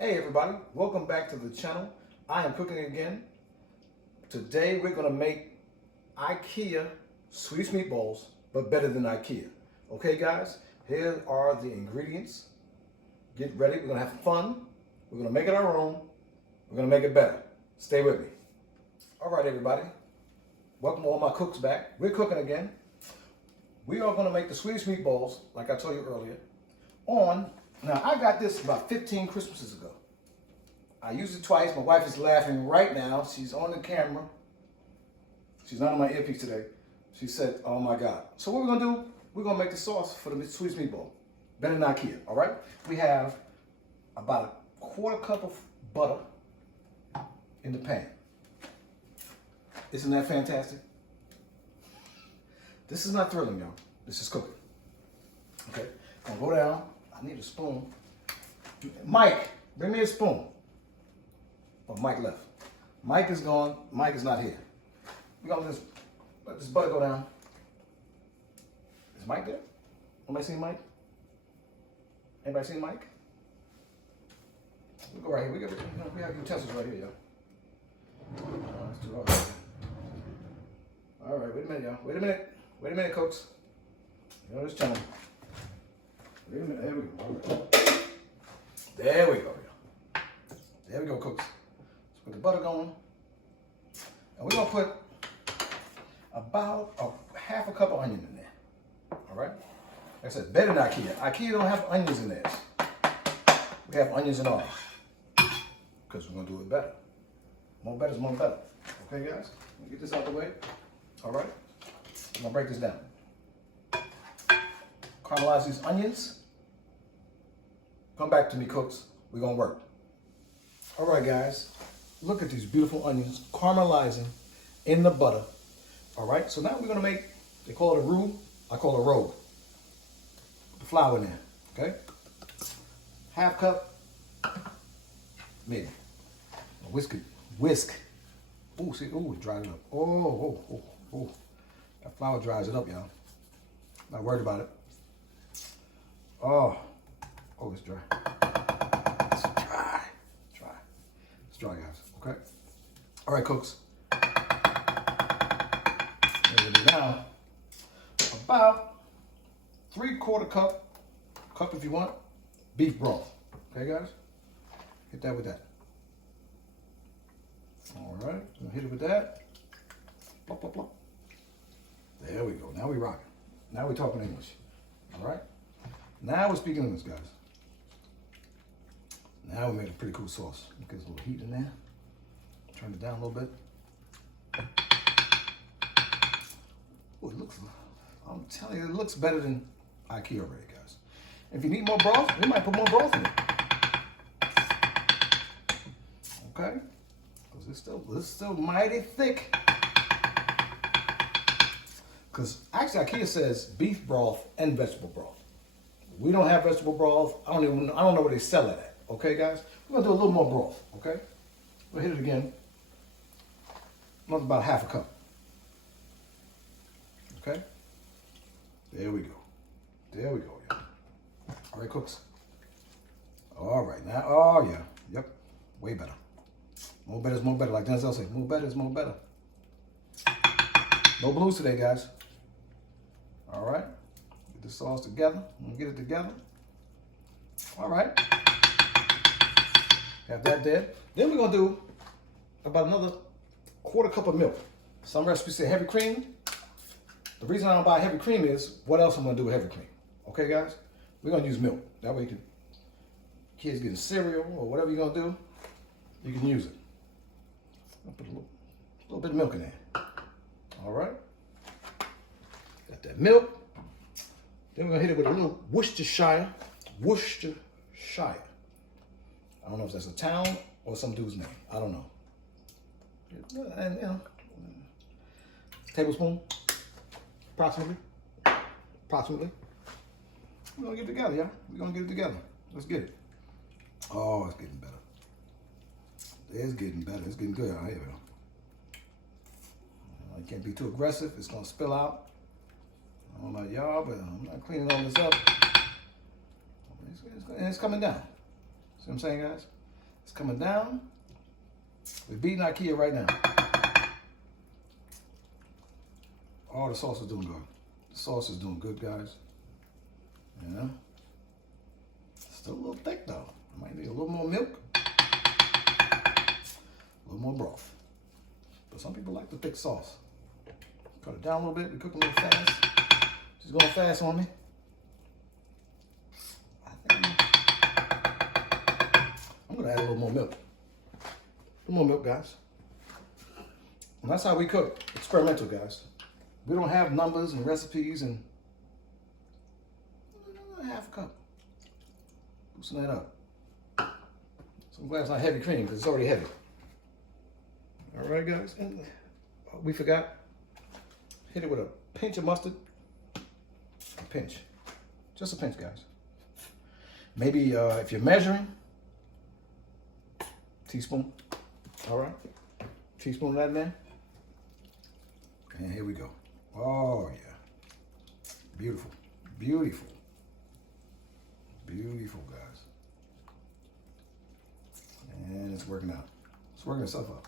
Hey everybody, welcome back to the channel. I am cooking again. Today we're gonna make Ikea Swedish meatballs, but better than Ikea. Okay guys, here are the ingredients. Get ready, we're gonna have fun. We're gonna make it our own. We're gonna make it better. Stay with me. All right everybody, welcome all my cooks back. We're cooking again. We are gonna make the Swedish meatballs, like I told you earlier, now I got this about 15 Christmases ago. I used it twice. My wife is laughing right now. She's on the camera. She's not on my earpiece today. She said, oh my God. So what we're gonna do, we're gonna make the sauce for the Swedish meatball. Better than Ikea, all right? We have about a quarter cup of butter in the pan. Isn't that fantastic? This is not thrilling, y'all. This is cooking. Okay, I'm gonna go down. I need a spoon. Mike, bring me a spoon. Oh, Mike left. Mike is gone. Mike is not here. We're gonna just let this butter go down. Is Mike there? Anybody seen Mike? Anybody seen Mike? We go right here. We have utensils right here, y'all. That's too hard. All right, wait a minute, y'all. Wait a minute. Wait a minute, cooks. You know this channel. Wait a minute. There we go. All right. There we go. There we go, cooks. Let's put the butter going. And we're going to put about half a cup of onion in there. All right? Like I said, better than Ikea. Ikea don't have onions in theirs. We have onions in ours. Because we're going to do it better. More better is more better. Okay, guys? Let me get this out the way. All right? I'm going to break this down. Caramelize these onions. Come back to me, cooks. We're going to work. All right, guys. Look at these beautiful onions caramelizing in the butter. All right, so now we're going to make, they call it a roux. I call it a roll. Put the flour in there, okay? Half cup, maybe. Whisk it. Whisk. Oh, see, oh, it dried it up. Oh. That flour dries it up, y'all. Not worried about it. Oh, it's dry. It's dry. It's dry, guys. Okay. All right, cooks. Now, about 3/4 cup if you want, beef broth. Okay, guys. Hit that with that. All right. Gonna hit it with that. Plop, plop, plop. There we go. Now we rocking. Now we're talking English. All right. Now we're speaking English, guys. Now we made a pretty cool sauce. Get a little heat in there. Turn it down a little bit. Oh, it looks, I'm telling you, it looks better than Ikea already, guys. If you need more broth, we might put more broth in it. Okay? Because it's still mighty thick. Because actually Ikea says beef broth and vegetable broth. We don't have vegetable broth. I don't know where they sell it at. Okay, guys? We're gonna do a little more broth, okay? We'll hit it again. Another about half a cup. Okay? There we go. There we go, y'all. All right, cooks. All right, now, oh yeah, yep, way better. More better is more better, like Denzel said. More better is more better. No blues today, guys. All right. Get the sauce together. Get it together. All right. Have that there. Then we're going to do about another 1/4 cup of milk. Some recipes say heavy cream. The reason I don't buy heavy cream is what else I'm going to do with heavy cream. Okay, guys? We're going to use milk. That way kids getting cereal or whatever you're going to do, you can use it. I'll put a little bit of milk in there. All right. Got that milk. Then we're going to hit it with a little Worcestershire. I don't know if that's a town or some dude's name. I don't know. And, you know, tablespoon, approximately. We're going to get it together, y'all. We're going to get it together. Let's get it. Oh, it's getting better. It's getting better. It's getting good. All right, here we go. You can't be too aggressive. It's going to spill out. I don't know about y'all, but I'm not cleaning all this up. It's coming down. See what I'm saying, guys? It's coming down. We're beating Ikea right now. Oh, the sauce is doing good. The sauce is doing good, guys. You know? Still a little thick though. I might need a little more milk. A little more broth. But some people like the thick sauce. Cut it down a little bit. We're cooking a little fast. She's going fast on me. I'm gonna add a little more milk. A little more milk, guys. And that's how we cook. Experimental, guys. We don't have numbers and recipes and half a cup. Loosen that up. So I'm glad it's not heavy cream because it's already heavy. All right, guys. And we forgot. Hit it with a pinch of mustard. A pinch. Just a pinch, guys. Maybe if you're measuring, teaspoon. All right. Teaspoon of that in there. And here we go. Oh, yeah. Beautiful. Beautiful. Beautiful, guys. And it's working out. It's working itself out.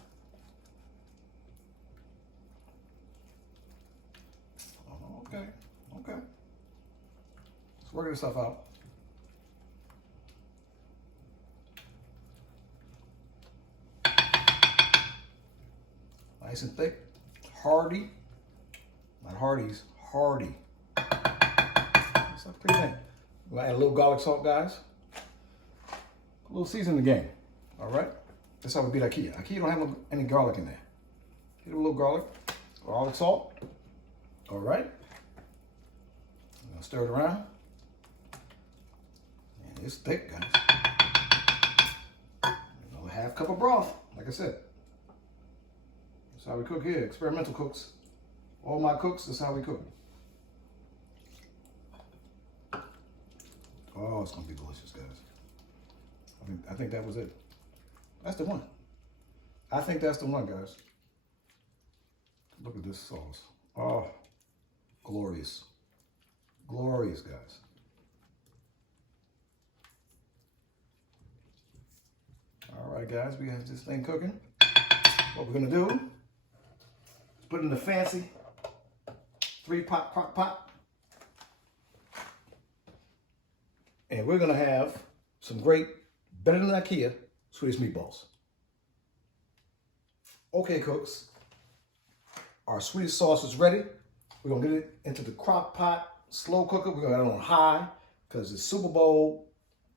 Oh, okay. Okay. It's working itself out. Nice and thick. Hearty. Not Hardee's, hearty. That's a pretty thing. We'll add a little garlic salt, guys. A little season in the game. All right? That's how we beat Ikea. Ikea don't have any garlic in there. Get a little garlic salt. All right? I'm gonna stir it around. And it's thick, guys. Another half cup of broth, like I said. That's how we cook here. Experimental cooks. All my cooks, that's how we cook. Oh, it's gonna be delicious, guys. I think that was it. That's the one. I think that's the one, guys. Look at this sauce. Oh, glorious. Glorious, guys. All right, guys, we have this thing cooking. What we're gonna do is put in the fancy 3-pot crock pot. And we're gonna have some great, better than Ikea, Swedish meatballs. Okay, cooks, our Swedish sauce is ready. We're gonna get it into the crock pot, slow cooker. We're gonna have it on high because it's Super Bowl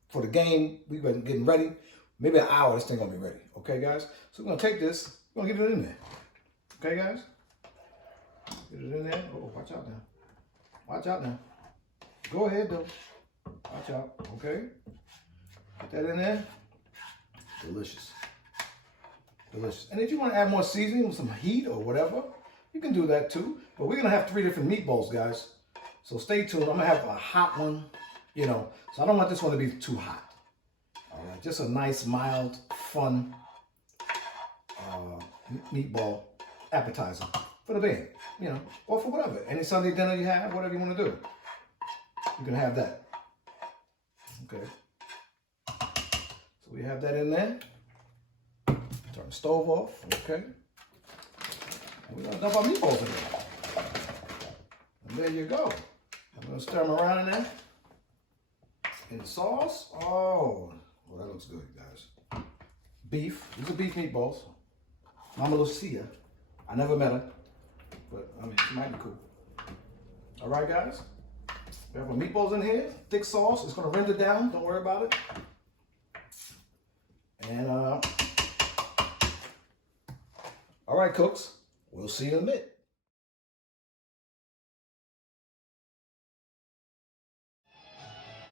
for the game. We've been getting ready. Maybe an hour, this thing gonna be ready. Okay, guys? So we're gonna take this, we're gonna get it in there. Okay, guys? Get it in there. Oh, watch out now. Watch out now. Go ahead, though. Watch out, okay? Put that in there. Delicious. Delicious. And if you want to add more seasoning with some heat or whatever, you can do that too. But we're going to have 3 different meatballs, guys. So stay tuned. I'm going to have a hot one, you know. So I don't want this one to be too hot. All right, just a nice, mild, fun meatball appetizer for the band, you know, or for whatever. Any Sunday dinner you have, whatever you want to do, you can have that. Okay. So we have that in there. Turn the stove off. Okay. And we're going to dump our meatballs in there. And there you go. I'm going to stir them around in there. In the sauce. Oh, well, that looks good, guys. Beef. These are beef meatballs. Mama Lucia. I never met her. But, I mean, she might be cool. All right, guys. We have our meatballs in here. Thick sauce. It's going to render down. Don't worry about it. And, all right, cooks. We'll see you in a bit.